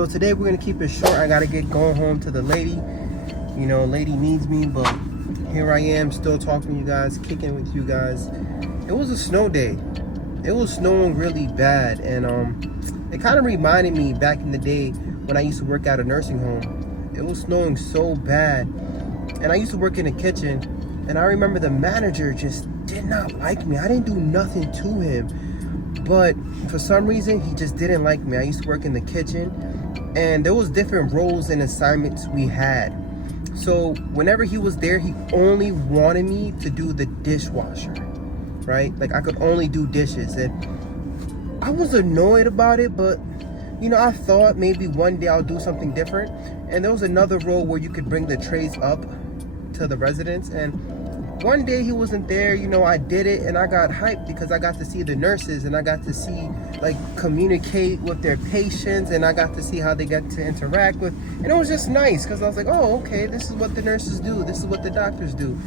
So today we're gonna keep it short. I gotta get going home to the lady. You know, lady needs me, but here I am still talking to you guys, kicking with you guys. It was a snow day. It was snowing really bad, and it kind of reminded me back in the day when I used to work at a nursing home. It was snowing so bad, and I used to work in the kitchen, and I remember the manager just did not like me. I didn't do nothing to him, but for some reason he just didn't like me. I used to work in the kitchen, and there was different roles and assignments we had. So whenever he was there, he only wanted me to do the dishwasher, right? Like I could only do dishes, and I was annoyed about it, but you know, I thought maybe one day I'll do something different. And there was another role where you could bring the trays up to the residents, and one day he wasn't there. You know, I did it, and I got hyped because I got to see the nurses, and I got to see, like, communicate with their patients, and I got to see how they get to interact with, and it was just nice because I was like, oh, okay, this is what the nurses do, this is what the doctors do.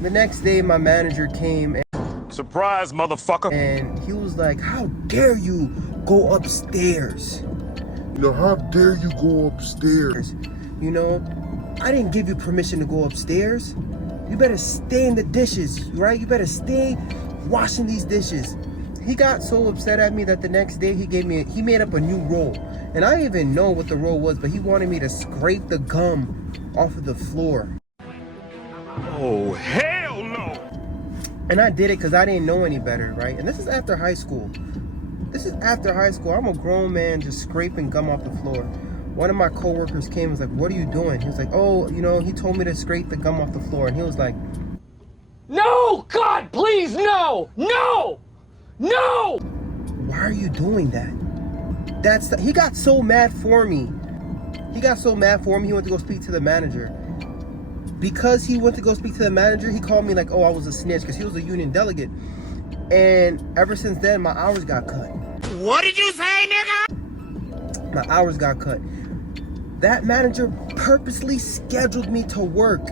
The next day my manager came, and surprise, motherfucker, and he was like, how dare you go upstairs? You know, how dare you go upstairs? You know, I didn't give you permission to go upstairs. You better stay in the dishes, right? You better stay washing these dishes. He got so upset at me that the next day he made up a new role. And I didn't even know what the role was, but he wanted me to scrape the gum off of the floor. oh hell no. And I did it because I didn't know any better, right? And this is after high school. This is after high school. I'm a grown man just scraping gum off the floor. One of my coworkers came and was like, what are you doing? He was like, oh, you know, he told me to scrape the gum off the floor. And he was like, no, God, please, no, no, no. why are you doing that? He got so mad for me. He got so mad for me, he went to go speak to the manager. Because he went to go speak to the manager, he called me like, oh, I was a snitch, because he was a union delegate. And ever since then, my hours got cut. What did you say, nigga? My hours got cut. That manager purposely scheduled me to work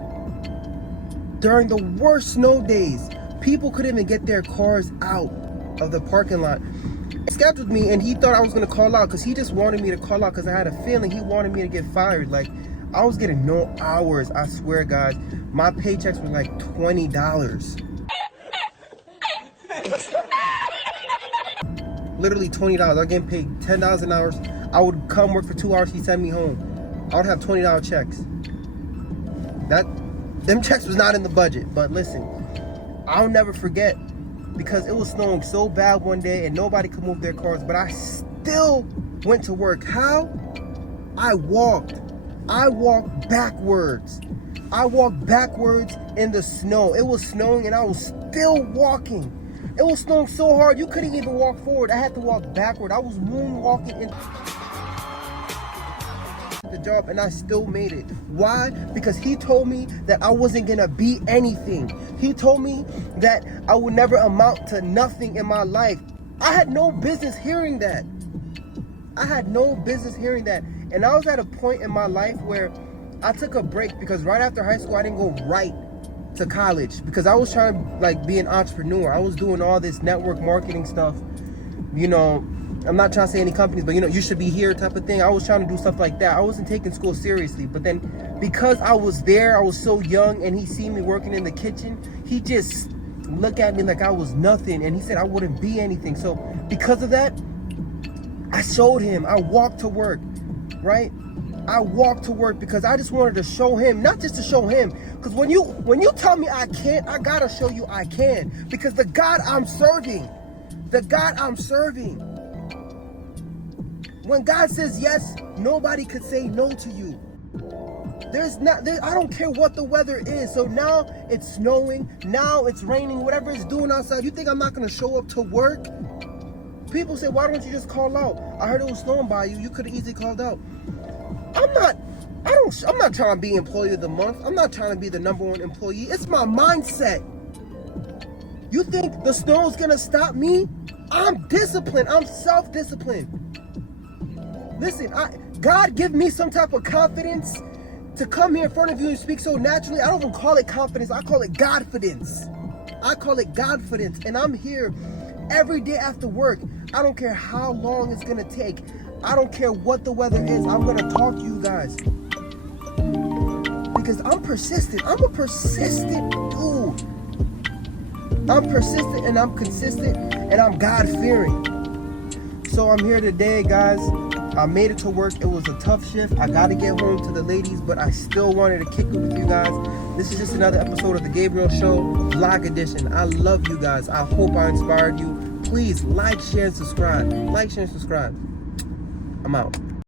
during the worst snow days. People couldn't even get their cars out of the parking lot. He scheduled me, and he thought I was gonna call out because he just wanted me to call out because I had a feeling he wanted me to get fired. Like, I was getting no hours, I swear, guys. My paychecks were like $20. Literally $20. I was getting paid $10 an hour. I would come work for 2 hours, he'd send me home. I would have $20 checks. Them checks was not in the budget, but listen, I'll never forget, because it was snowing so bad one day and nobody could move their cars, but I still went to work. How? I walked backwards. I walked backwards in the snow. It was snowing and I was still walking. It was snowing so hard you couldn't even walk forward. I had to walk backward. I was moonwalking in the job, and I still made it. Why? Because he told me that I wasn't gonna be anything. He told me that I would never amount to nothing in my life. I had no business hearing that. I had no business hearing that. And I was at a point in my life where I took a break because right after high school I didn't go right to college because I was trying to like be an entrepreneur. I was doing all this network marketing stuff. You know, I'm not trying to say any companies, but you know, you should be here type of thing. I was trying to do stuff like that. I wasn't taking school seriously. But then because I was there, I was so young, and he seen me working in the kitchen, he just looked at me like I was nothing, and he said I wouldn't be anything. So because of that, I showed him. I walked to work, right? I walked to work because I just wanted to show him, not just to show him, because when you tell me I can't, I gotta show you I can, because the God I'm serving, when God says yes, nobody could say no to you. I don't care what the weather is. So now it's snowing, now it's raining, whatever it's doing outside. You think I'm not gonna show up to work? People say, why don't you just call out? I heard it was snowing by you. You could have easily called out. I'm not trying to be employee of the month. I'm not trying to be the #1 employee. It's my mindset. You think the snow's gonna stop me? I'm disciplined. I'm self-disciplined. Listen, God give me some type of confidence to come here in front of you and speak so naturally. I don't even call it confidence. I call it Godfidence. And I'm here every day after work. I don't care how long it's gonna take. I don't care what the weather is. I'm gonna talk to you guys. Because I'm persistent. I'm a persistent dude. I'm persistent and I'm consistent and I'm God-fearing. So I'm here today, guys. I made it to work. It was a tough shift. I got to get home to the ladies, but I still wanted to kick it with you guys. This is just another episode of The Gabriel Show, vlog edition. I love you guys. I hope I inspired you. Please like, share, and subscribe. Like, share, and subscribe. I'm out.